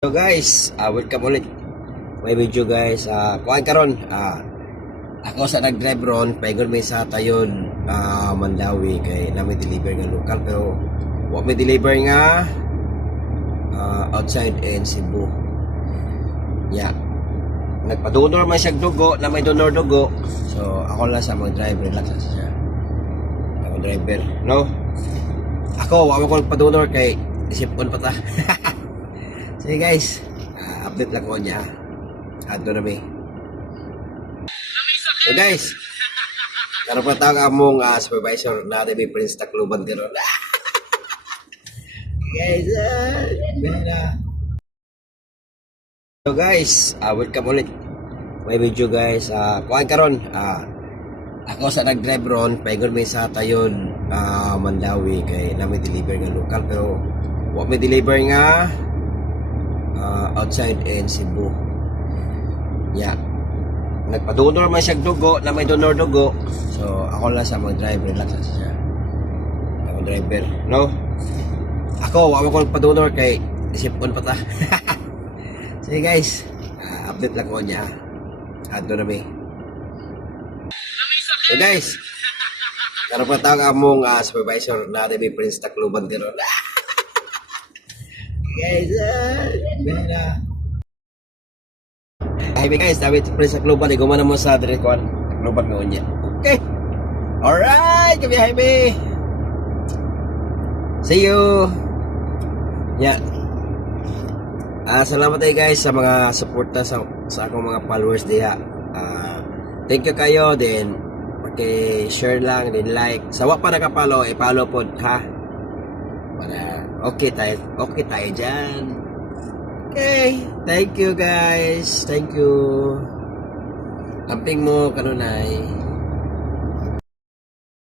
So guys, welcome ulit. May video guys. Kuhaan karon. Ako sa nag-drive ron, paigon may sa tayon Mandawi kay namin deliver nga local pero wa may deliver nga outside in Cebu. Yeah. Nagpa-donor man siya dugo, na may donor dugo. So ako lang sa mag-drive, relax lang siya. Ako driver, no? Ako wa ko pa-donor kay isipon pa ta. Sige guys, update lang ko niya. Ato na may. So guys, karon pa tawag among supervisor na may Prince Tacloban karon. Guys, so guys, welcome ulit. May video guys. Kuhaan karon. Ako sa nag-drive ron, paigon may sa tayon Mandawi kay namin deliver nga local pero wa may deliver nga outside in Cebu. Yeah. Nagpa-donor man siya dugo, na may donor dugo. So ako lang sa mag-drive, relax lang siya. Ako driver, no? Ako wa ko pa-donor kay isipon pa ta. Sige guys, update lang ko niya. Ato na may. So guys, karon pa tawag among supervisor na may Prince Tacloban karon. Guys, Hi guys, David Prince Tacloban, igumana mo sa Direkon Tacloban mo niya. Okay. Alright, kami Jaime. See you. Yeah. Salamat tayo guys sa mga suporta sa akong mga followers diha. Thank you kayo din. Paki-share lang, din like. Sa wa pa nakapalo, i-follow pod ha. Para okay tayo dyan. Okay, thank you guys. Thank you. Amping mo kanunay.